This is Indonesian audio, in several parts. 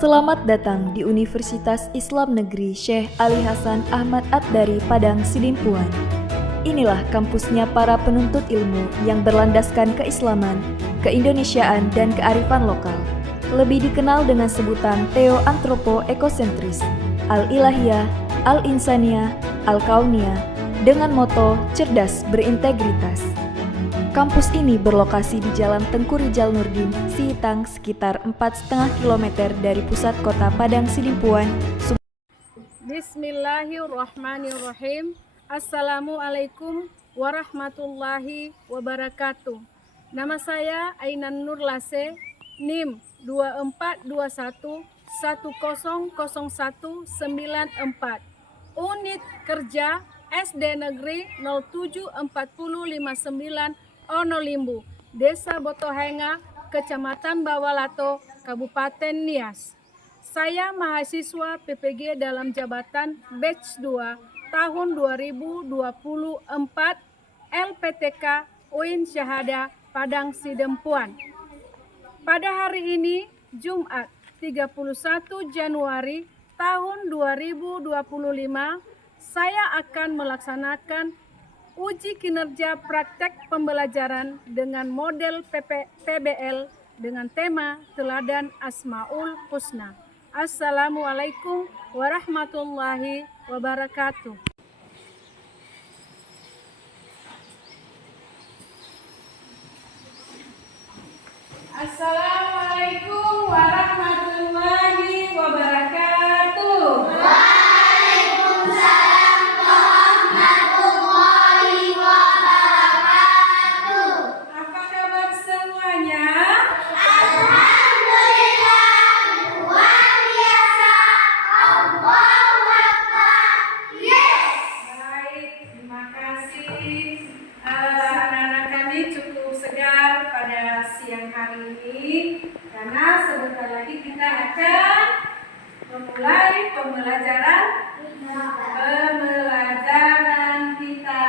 Selamat datang di Universitas Islam Negeri Syekh Ali Hasan Ahmad At-Dari Padang Sidimpuan. Inilah kampusnya para penuntut ilmu yang berlandaskan keislaman, keindonesiaan, dan kearifan lokal. Lebih dikenal dengan sebutan Theo-Antropo-Ekosentris, Al-Ilahiyah, Al-Insaniyah, Al-Kauniyah, dengan moto cerdas berintegritas. Kampus ini berlokasi di Jalan Tengku Rijal Nurdin, Sihitang, sekitar 4,5 km dari pusat kota Padang Sidimpuan. Bismillahirrahmanirrahim. Assalamualaikum warahmatullahi wabarakatuh. Nama saya Ainan Nur Lase, NIM 2421100194, Unit Kerja SD Negeri 074059 Onolimbu, Desa Botohenga, Kecamatan Bawalato, Kabupaten Nias. Saya mahasiswa PPG dalam jabatan Batch 2 tahun 2024 LPTK UIN Syahada Padang Sidempuan. Pada hari ini, Jumat 31 Januari tahun 2025, saya akan melaksanakan uji kinerja praktek pembelajaran dengan model PBL dengan tema Teladan Asmaul Husna. Assalamualaikum warahmatullahi wabarakatuh. Assalamualaikum warahmatullahi wabarakatuh. Apa kabar semuanya? Baik, terima kasih. Anak-anak kami cukup segar pada siang hari ini karena sebentar lagi kita akan memulai pembelajaran kita.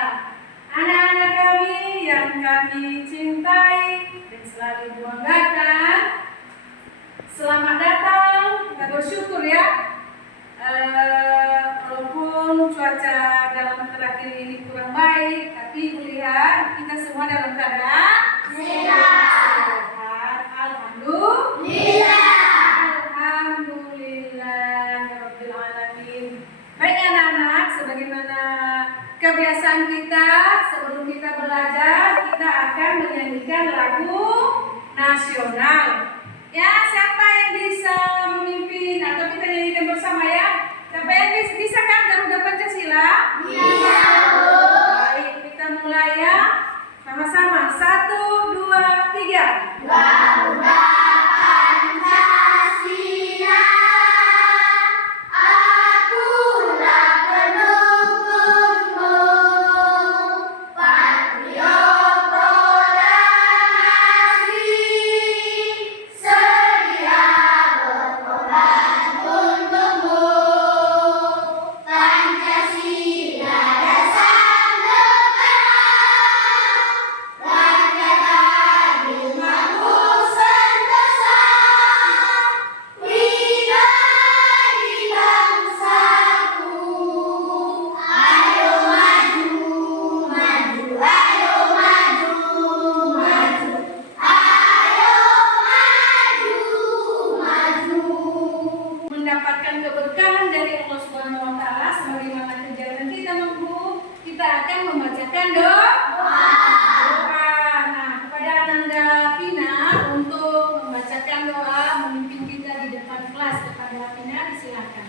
Anak-anak kami yang kami cintai dan selalu banggakan, selamat datang. Kita bersyukur ya, walaupun cuaca dalam terakhir ini kurang baik, tapi lihat kita semua dalam keadaan sehat. Alhamdulillahirrabbilalamin. Baik anak-anak, sebagaimana kebiasaan kita, sebelum kita belajar, kita akan menyanyikan lagu nasional. Ya, siapa yang bisa memimpin atau kita nyanyikan bersama ya? Siapa yang bisa kan Garuda Pancasila? Bisa. Baik, kita mulai ya. Sama-sama. 1, 2, 3. Garuda Pancasila, akulah pendukungmu. Patriot proklamasi, sedia berkorban untukmu. Pancasila dasar negara, rakyat adil mampu sentosa, pribadi bangsaku. Ayo maju, maju, ayo maju, maju, ayo maju, maju. Mendapatkan keberkahan dari Allah Subhanahu wa taala sebagaimana kegiatan kita mampu, kita akan membacakan doa. Nah, kepada Ananda Vina untuk membacakan doa memimpin kita di depan kelas. Kepada Vina disilakan.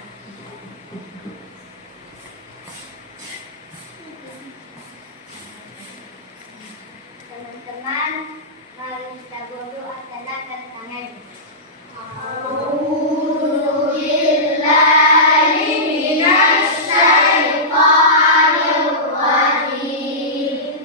Teman-teman, mari kita berdoa tandanya tangan. A'udzubillahi minasyaitonir rajim.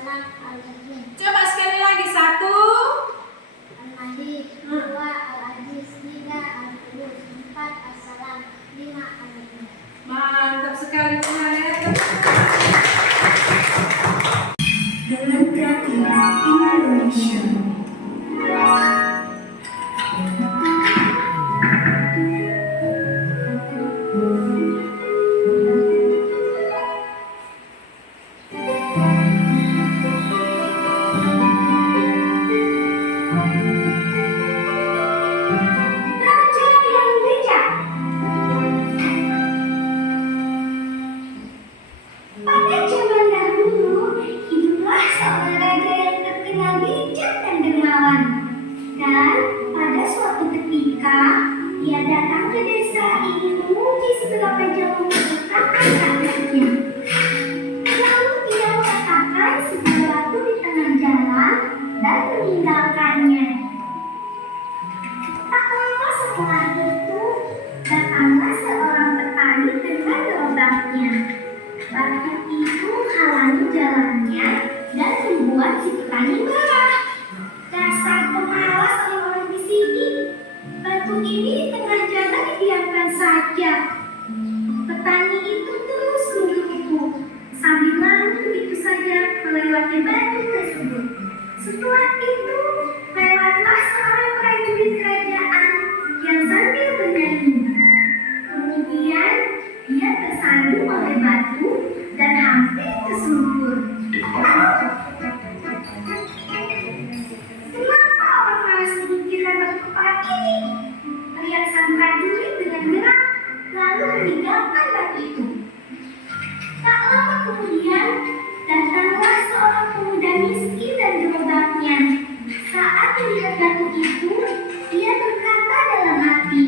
Assalam Al-Azim. Coba sekali lagi. 1. Al-Majid. 2. Al-Aziz. 3. Al-Qudus. 4. Assalam. 5. Al-Azim. Mantap sekali Muhammad. Demokratika Indonesia. Raja yang bijak. Pada zaman dahulu, hiduplah seorang raja yang terkenal bijak dan dermawan. Dan pada suatu ketika, ia datang ke desa ingin menguji seberapa jauh ketaatan rakyatnya. Lalu ia meletakkan sebuah batu di tengah jalan dan meninggalkannya. Tak lama setelah itu, datanglah seorang petani dengan gerobaknya. Batu itu menghalangi jalannya dan membuat si petani marah. Dasar pemalas, orang-orang di sini. Batu ini di tengah jalan dibiarkan saja. Petani itu terus menggerutu sambil lalu begitu saja melewati batu tersebut. Setelah itu, lewatlah seorang prajurit kerajaan yang sambil bernyanyi. Kemudian, dia tersandung oleh batu dan hampir terselupur. Kenapa orang malas menyingkirkan batu kepala ini? Teriak sang prajurit dengan gerak, lalu meninggalkan batu itu. Tak lama kemudian, datanglah seorang pemuda miskin dan gerobaknya. Saat melihat batu itu, ia berkata dalam hati,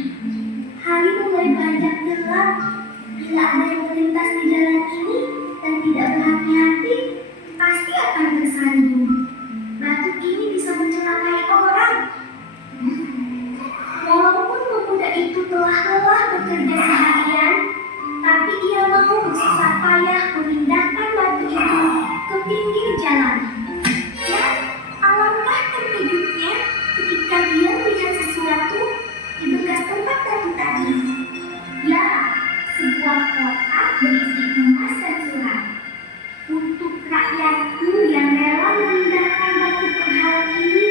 "Hari mulai banyak gelap. Bila ada yang melintas di jalan ini dan tidak berhati-hati, pasti akan tersandung. Batu ini bisa mencelakai orang." Walaupun pemuda itu telah lelah bekerja seharian, tapi ia mau bersusah payah memindahkan batu itu ke pinggir jalan. Dan alangkah terkejutnya ketika dia melihat sesuatu di bekas tempat batu tadi. Ya, sebuah kotak berisi emas dan surat. "Untuk rakyatku yang rela memindahkan batu penghalang ini,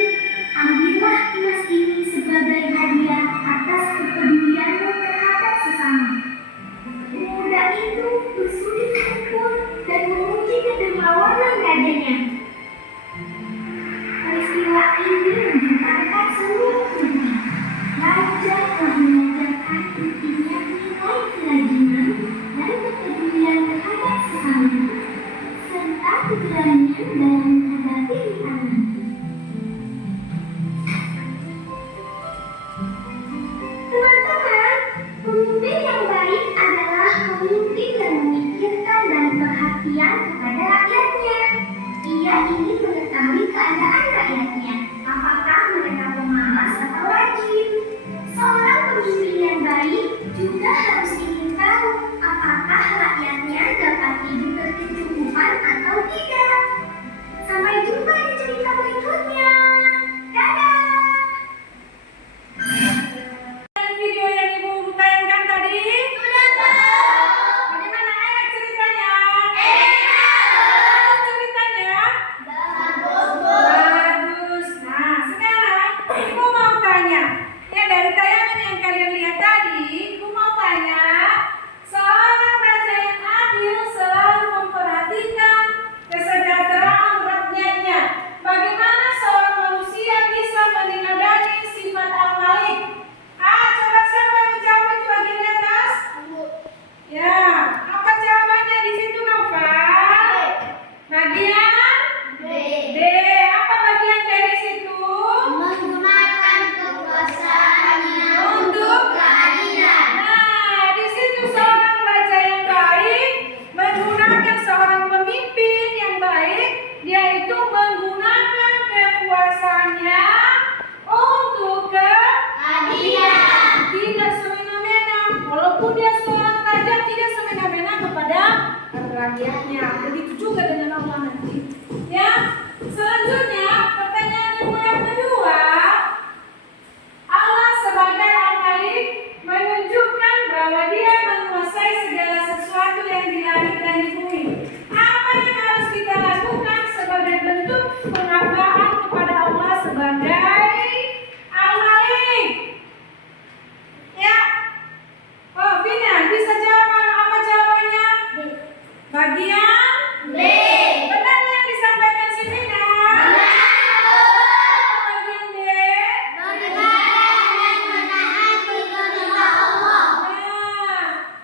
ambillah emas ini sebagai hadiah atas kepedulianmu terhadap sesama." Pemuda itu bersujud syukur dan memuji kedermawanan rajanya. Peristiwa ini menggetarkan seluruh dunia. Raja telah mengajarkan putrinya nilai kerajinan dan kepedulian terhadap sesama, serta keberanian dalam menghadapi rintangan. Teman-teman, pemimpin yang baik adalah pemimpin yang memikirkan dan perhatian kepada rakyatnya. Ia ingin mengetahui keadaan rakyatnya, apakah mereka pemalas atau rajin. Seorang pemimpin yang baik juga harus ingin tahu apakah rakyatnya dapat hidup berkecukupan atau tidak. Sampai jumpa di cerita berikutnya. Dadah! Video yang Ibu tayangkan tadi bagaimana? Enak ceritanya? Bagus ceritanya? Bagus. Nah, sekarang Ibu mau tanya. Ya, dari tayangan yang kalian lihat tadi, Ibu mau tanya, seorang raja yang adil selalu memperhatikan kesejahteraan rakyatnya. Bagaimana seorang manusia bisa meneladani sifat al-Malik? Coba siapa yang menjawab di bagian di atas? Ya, apa jawabannya di situ, Noval? Bagian D. Apa bagian dari situ? Menggunakan kekuasaannya Untuk keadilan. Nah, di situ seorang raja yang baik menggunakan seorang pemimpin yang baik, dia itu menggunakan kekuasaannya untuk keadilan, tidak semena-mena. Walaupun dia seorang raja, tidak semena-mena kepada rakyatnya. Begitu juga dengan Allah nanti. Ya, selanjutnya pertanyaan yang kedua, Allah sebagai Al-Malik menunjukkan bahwa Dia menguasai segala sesuatu yang di langit dan di bumi. Apa yang harus kita lakukan sebagai bentuk penghambaan kepada Allah sebagai Al-Malik? Ya, oh Vina, bisa jawab apa jawabannya? Bagian B. Benar yang disampaikan si Vina? Bagian B.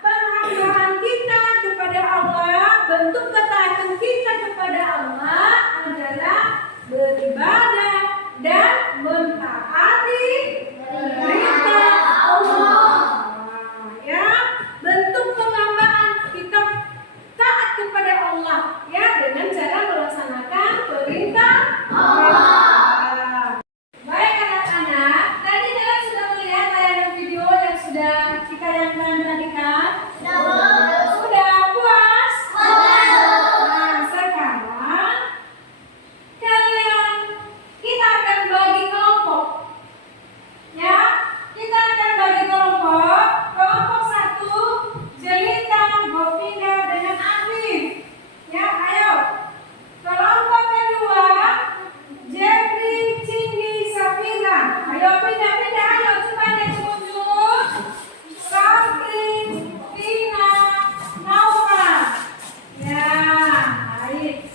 Penghambaan kita kepada Allah, bentuk ketaatan kita kepada Allah adalah beribadah dan mentaati perintah Allah. Ya, bentuk penghambaan kita taat kepada Allah ya dengan cara melaksanakan perintah Allah. Baik anak-anak, tadi kalian sudah melihat tayangan video yang sudah kita tayangkan tadi kan? Sudah puas? Nah, sekarang kita akan bagi kelompok. Ya, kita akan bagi kelompok. Kelompok 1, Jelita, Govinda dengan Afif. Ya, ayo. Kelompok kedua, Jeffrey, Cindy, Safira. Ayo pindah-pindah, ayo semuanya sebut-sebut. Safri, Tina, Naufa. Ya, baik.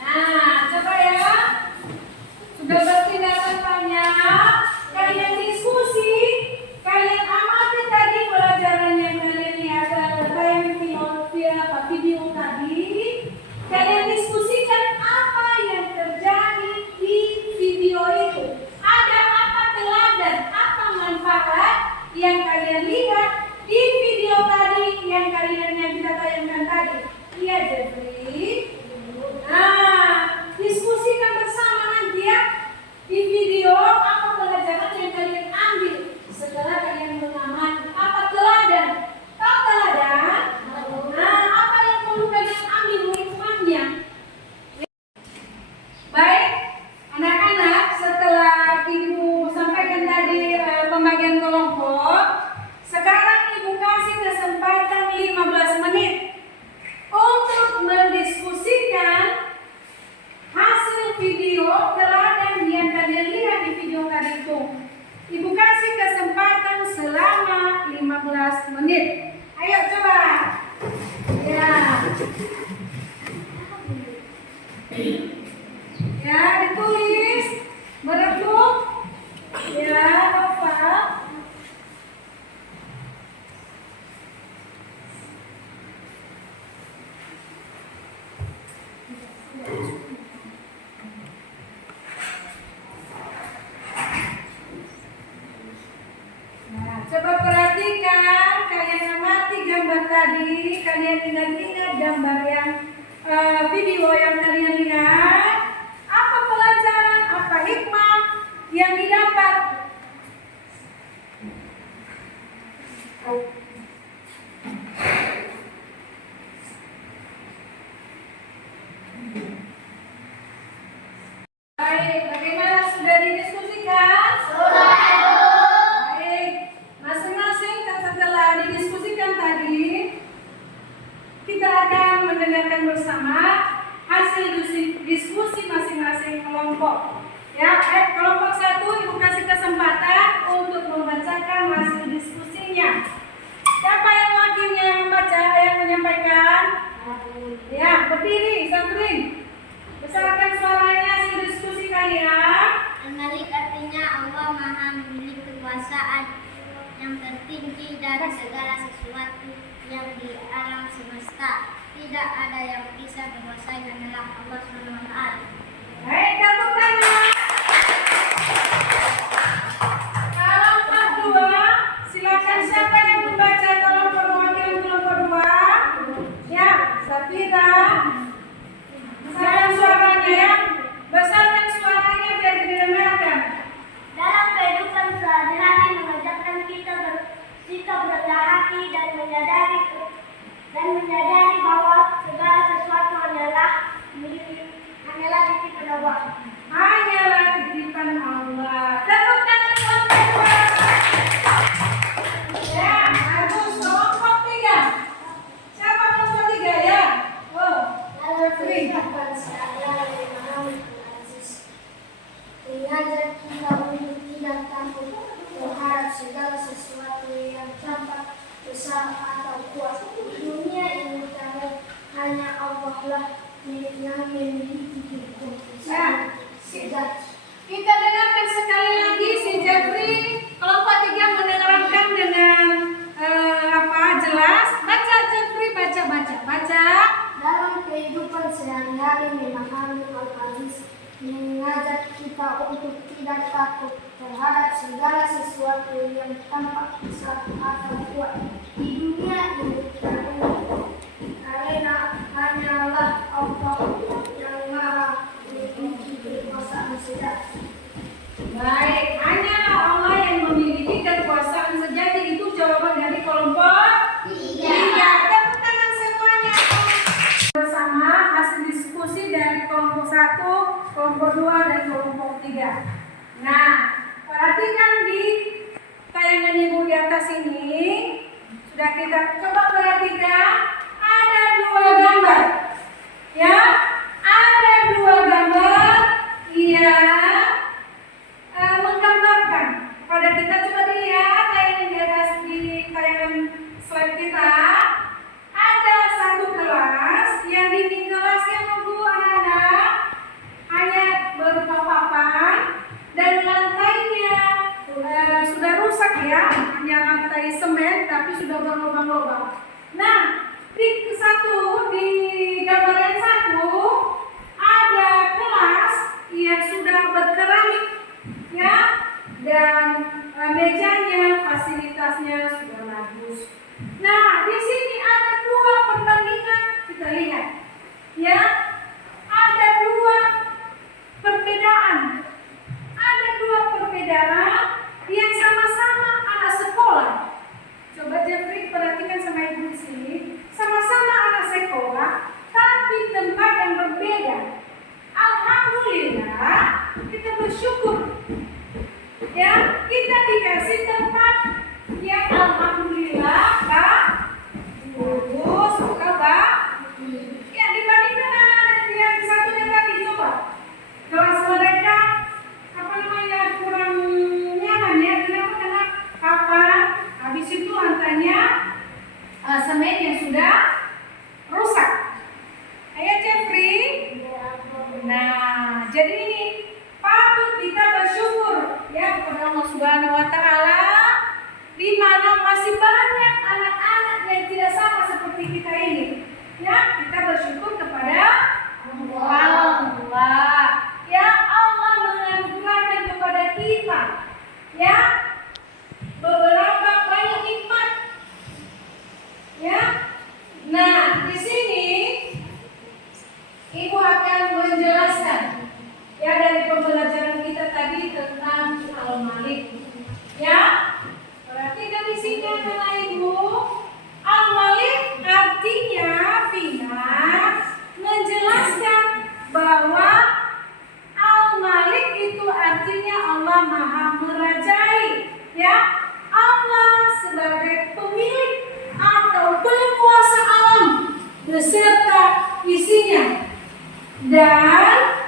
Nah, coba ya. Sudah berpindah tempatnya. Kalian diskusi. Kalian amati tadi pelajaran yang kalian lihat video tadi. Kalian diskusikan apa yang terjadi di video itu. Ada apa teladan, apa manfaat yang kalian lihat di video tadi yang kita tayangkan tadi. Iya, Jeffrey. Nah, diskusikan bersama nanti ya di video apa pelajaran yang kalian ambil setelah kalian mengamati apa teladan. Tahu teladan? Nah, apa yang perlu kalian ambil hikmahnya? Baik, anak-anak, setelah Ibu sampaikan tadi pembagian kelompok, sekarang Ibu kasih kesempatan 15 menit untuk mendiskusikan hasil video teladan yang kalian lihat di video tadi itu. Ibu kasih kesempatan selama 15 menit. Ayo coba. Ya. Ya, ditulis, merenung. Ya, Nova. Nah, coba perhatikan, kalian amati gambar tadi, kalian ingat-ingat gambar yang video yang kalian lihat. Apa pelajaran, apa hikmah yang didapat? Baik, bagaimana sudah didiskusikan? Baik, masing-masing setelah didiskusikan tadi, kita akan mendengarkan bersama hasil diskusi masing-masing kelompok. Ya, kelompok 1 Ibu kasih kesempatan untuk membacakan hasil diskusinya. Siapa yang wakilnya membaca, yang menyampaikan? Ya, berdiri, Safrin. Besarkan suaranya hasil diskusi kalian. Al-Malik artinya Allah Maha memiliki kekuasaan yang tertinggi dari segala sesuatu yang di alam semesta. Tidak ada yang bisa menguasai hanyalah Allah SWT. Baik, tepuk tangan. Kelompok 2, silakan siapa yang membaca kelompok perwakilan kelompok 2? Ya, Safira. Besarkan suaranya ya. Besarkan suaranya biar didengarkan. Dalam kehidupan sehari-hari mengajarkan kita bersikap rendah hati dan menyadari bahwa segala sesuatu adalah milik hanya Allah lah yang memiliki kekuasaan sejati. Kita dengarkan sekali lagi si Jeffrey kelompok 3 menerangkan dengan jelas. Baca Jeffrey, baca. Dalam kehidupan sehari-hari memahami Al-Aziz mengajak kita untuk tidak takut terhadap segala sesuatu yang tampak besar atau kuat di dunia ini karena hanyalah Allah yang maha memiliki kekuasaan sejati. Baik, hanyalah Allah yang memiliki kekuasaan sejati. Itu jawaban dari kelompok 3. Tepuk tangan semuanya. Bersama hasil diskusi dari kelompok 1, kelompok 2, dan kelompok 3. Nah, perhatikan di tayangan ibu di atas ini. Sudah kita coba perhatikan. Ada 2 gambar. Ya, ada 2 gambar yang menggambarkan pada kita. Coba dilihat tayangan di atas di tayangan slide kita. Ada satu kelas yang dinding kelasnya anak-anak hanya berupa papan dan lantainya sudah rusak ya, hanya lantai semen tapi sudah berlubang-lubang. Nah, di gambar yang satu ada kelas yang sudah berkeramik ya, dan mejanya, fasilitasnya sudah bagus. Nah, di sini ada 2 perbandingan, kita lihat ya, ada 2 perbedaan. Ada 2 perbedaan yang sama-sama anak sekolah. Coba Jeffrey perhatikan sama ibu di sini, sama-sama anak sekolah, tapi tempat yang berbeda. Alhamdulillah, kita bersyukur. Ya, kita dikasih tempat yang alhamdulillah bagus, Pak. Ya, dibandingkan anak-anak yang satunya tadi, coba kelas mereka kurang nyaman ya. Karena papan, habis itu lantainya semen yang sudah rusak. Ayo Jeffrey. Nah, jadi ini patut kita bersyukur ya kepada Allah Subhanahu wa taala, di mana masih banyak anak-anak yang tidak sama seperti kita ini. Ya, kita bersyukur kepada Allah. Ya, Allah menganugerahkan kepada kita ya beberapa banyak nikmat. Ya. Nah, di sini Ibu akan menjelaskan ya dari pembelajaran kita tadi tentang Al-Malik. Ya, perhatikan di sini anak Ibu. Al-Malik artinya Vina menjelaskan bahwa Al-Malik itu artinya Allah Maha Merajai. Ya, Allah sebagai pemilik atau penguasa alam beserta isinya. Dan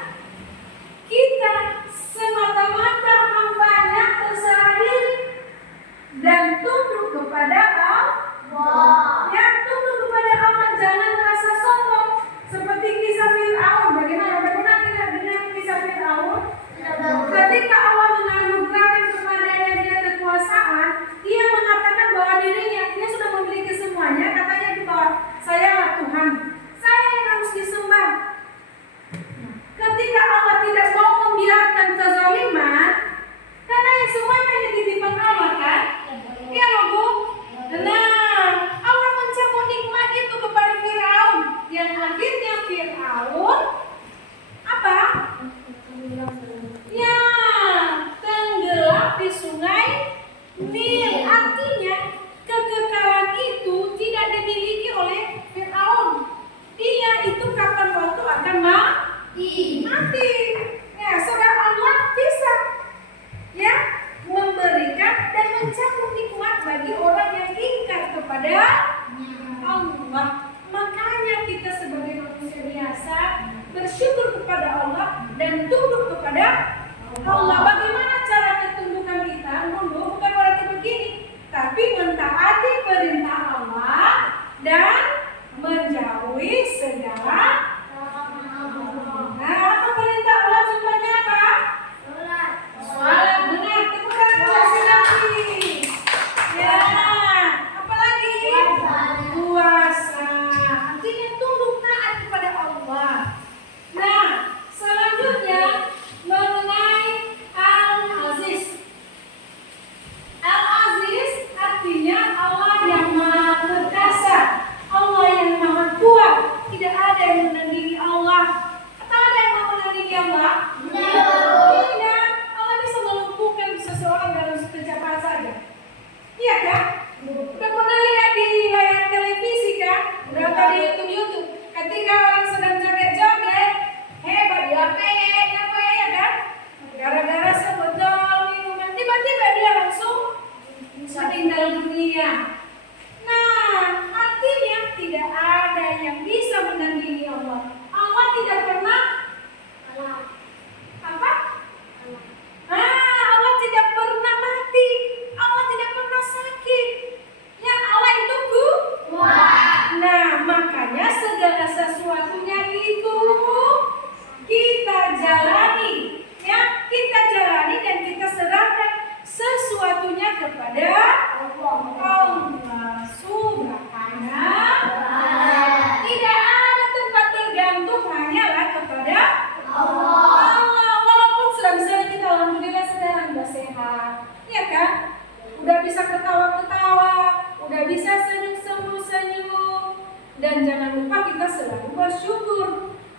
kita semata-mata hambanya terserah diri dan tunduk kepada Allah. Ya, tunduk kepada Allah, jangan merasa sombong seperti kisah Fir'aun. Bagaimana? Pernah tidak dengar kisah Fir'aun? Ketika Allah menganugerahkan kepadanya dia kekuasaan, dia mengatakan bahwa dirinya dia sudah memiliki semuanya. Katanya bahwa sayalah Tuhan, saya yang harus disembah. Ketika Allah tidak mau membiarkan kezaliman, karena yang semuanya hanya titipan Allah kan? Iya loh Bu. Nah, Allah mencabut nikmat itu kepada Fir'aun, yang akhirnya Fir'aun apa? Ya, tenggelam di sungai Nil. Artinya kekekalan itu tidak dimiliki oleh Fir'aun. Dia itu kapan waktu akan mati. Ya, saudara, Allah bisa ya memberikan dan mencabut nikmat bagi orang yang ingkar kepada Allah. Makanya kita sebagai manusia biasa bersyukur kepada Allah dan tunduk kepada Allah. Bagaimana cara ketundukan kita? Tunduk bukan berarti begini, tapi mentaati perintah Allah dan menjauhi Dan jangan lupa kita selalu bersyukur.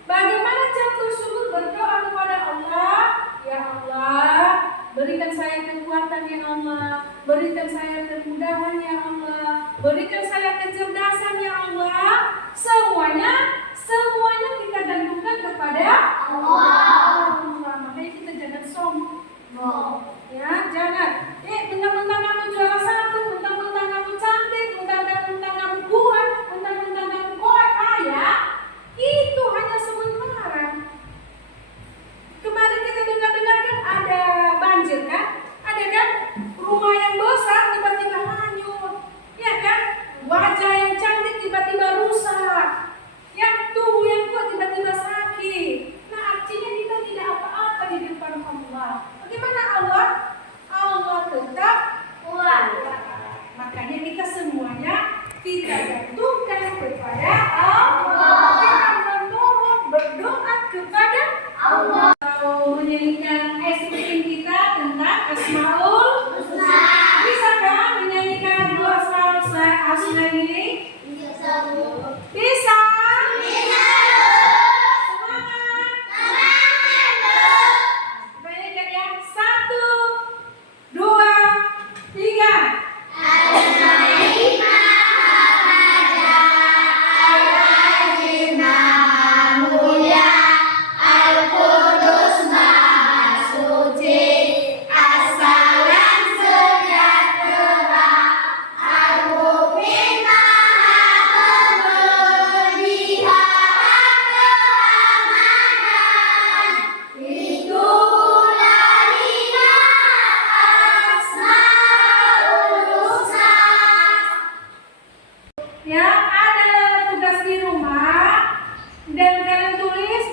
Bagaimana cara bersyukur? Berdoa kepada Allah, ya Allah, berikan saya kekuatan ya Allah, berikan saya kemudahan ya Allah, berikan saya kecerdasan ya Allah. Semuanya kita gantungkan kepada Allah. Makanya kita jangan sombong. Ya, jangan. Mentang-mentang kamu juara satu, mentang-mentang kamu cantik, mentang-mentang kamu kuat, mentang-mentang kamu kaya, itu hanya sementara. Kemarin kita dengar kan ada banjir kan? Ada kan? Rumah yang besar tiba-tiba hanyut. Ya kan? Wajah yang cantik tiba-tiba rusak. Yang tubuh yang kuat tiba-tiba sakit. Nah, artinya kita tidak apa-apa di depan Allah. Bagaimana Allah? Allah tetap kuat. Makanya kita semuanya kita gantungkan kepada Allah. Kita memohon berdoa kepada Allah. Menyanyikan SPM kita tentang Asmaul Husna. Bisa kan menyanyikan dua Asmaul Husna ini? Bisa.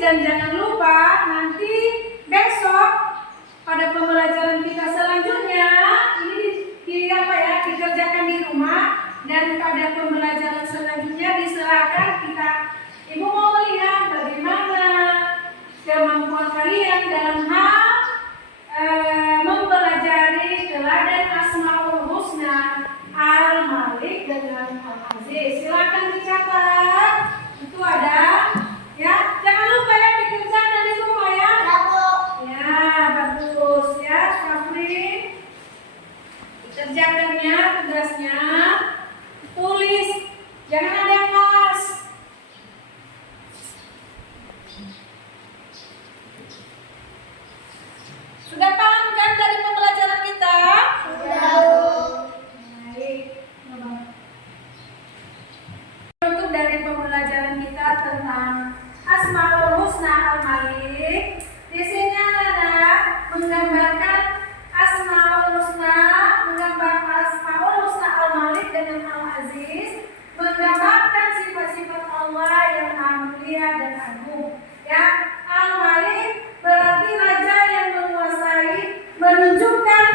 Dan jangan lupa nanti besok pada pembelajaran kita selanjutnya ini dikerjakan di rumah, dan pada pembelajaran selanjutnya diserahkan kita. Ibu mau melihat bagaimana kemampuan kalian dalam hal mempelajari teladan Asmaul Husna Al-Malik dengan Al-Aziz. Silakan dicatat. Itu ada. Ya, jangan lupa ya dikerjakan di rumah ya. Ya, bagus ya, Syafrin. Dikerjakannya tugasnya, tulis, jangan ada yang malas. Sudah paham kan dari pembelajaran kita? Sudah. Baik. Untuk dari pembelajaran kita tentang Asmaul Husna Al-Malik, di sini anak menggambarkan Asmaul Husna, menggambarkan Asmaul Husna Al-Malik dengan Al-Aziz, menggambarkan sifat-sifat Allah yang mulia dan agung. Ya, Al-Malik berarti raja yang menguasai, menunjukkan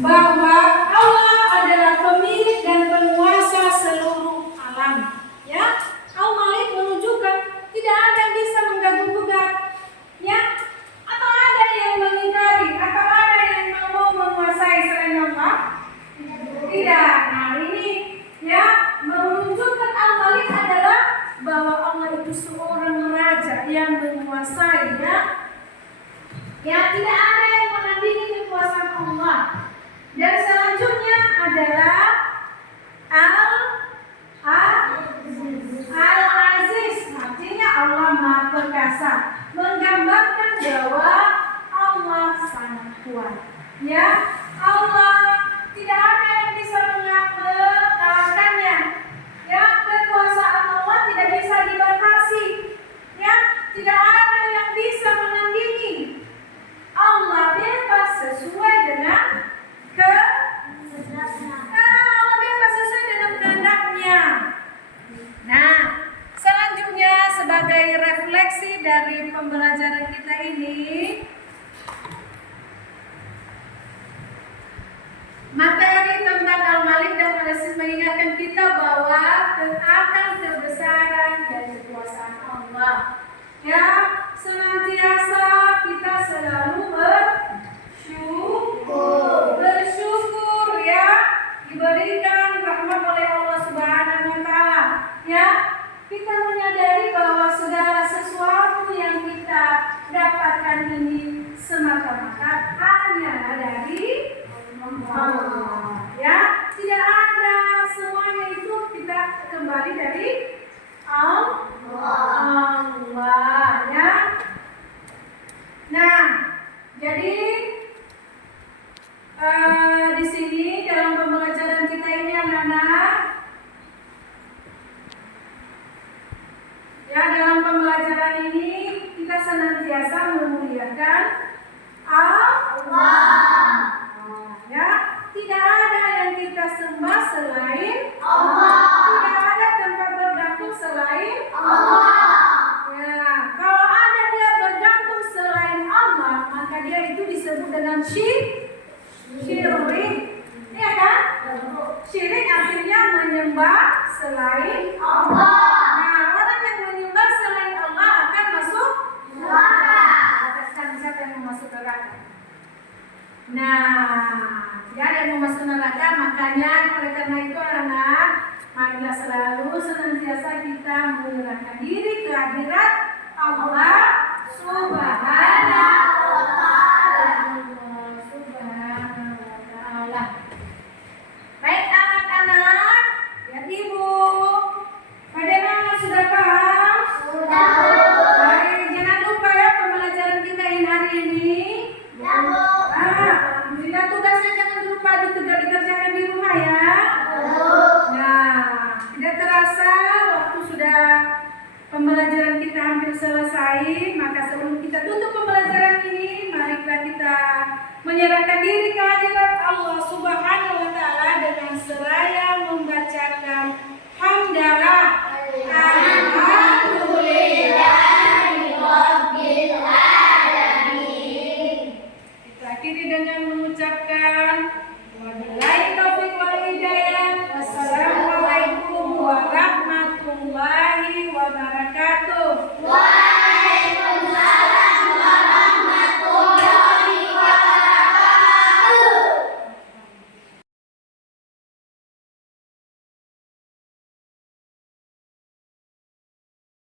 bahwa Allah adalah pemilik dan penguasa seluruh alam. Ya, Al-Malik menunjukkan tidak ada yang bisa mengganggu-gugat, ya, atau ada yang mengingkari, atau ada yang mau menguasai selain Allah? Tidak. Nah ini, ya, menunjukkan Al-Malik adalah bahwa Allah itu seorang raja yang menguasai, ya. Ya, tidak ada yang menandingi kekuasaan Allah. Dan selanjutnya adalah Al-Aziz, artinya Allah Maha Perkasa, menggambarkan bahwa Allah sangat kuat. Ya, Allah tidak ada yang bisa mengalahkannya. Ya, kekuasaan Allah tidak bisa dibatasi. Ya, tidak ada yang bisa menandingi. Allah bebas sesuai dengan Allah bebas sesuai dengan kehendaknya. Nah, selanjutnya sebagai refleksi dari pembelajaran kita ini, materi tentang Al-Malik dan Al-Aziz mengingatkan kita bahwa akan kebesaran dan kekuasaan Allah. Ya, senantiasa kita selalu bersyukur, ya, diberikan rahmat oleh Allah Subhanahu wa taala. Ya, kita menyadari bahwa segala sesuatu yang kita dapatkan ini semata-mata hanya dari Allah. Ya, tidak ada, semuanya itu kita kembali dari Allah, ya. Nah, jadi di sini dalam pembelajaran kita ini anak-anak, ya, dalam pembelajaran ini kita senantiasa memuliakan Allah. Ya, tidak ada yang kita sembah selain Allah. Tidak ada tempat bergantung selain Allah. Ya, kalau ada dia bergantung selain Allah, maka dia itu disebut dengan syirik. Ya kan? Syirik artinya menyembah selain Allah. Nah, orang yang menyembah selain Allah akan masuk neraka. Katakan siapa yang mau masuk neraka? Nah, ya, yang mau masuk neraka, makanya oleh karena itu anak, marilah selalu senantiasa kita menyerahkan diri ke hadirat Allah Subhanahu wa Ta'ala. Baik anak-anak, ya Ibu, bagaimana, sudah paham? Sudah. Baik, jangan lupa ya pembelajaran kita hari ini. Ya, Bu. Alhamdulillah, tugasnya jangan lupa dikerjakan di rumah ya. Nah, tidak terasa waktu sudah pembelajaran kita hampir selesai. Maka sebelum kita tutup pembelajaran ini, marilah kita menyerahkan diri ke hadirat Allah Subhanahu wa Ta'ala dengan seraya membacakan hamdalah. Alhamdulillahirabbil alamin. Kita akhiri dengan mengucapkan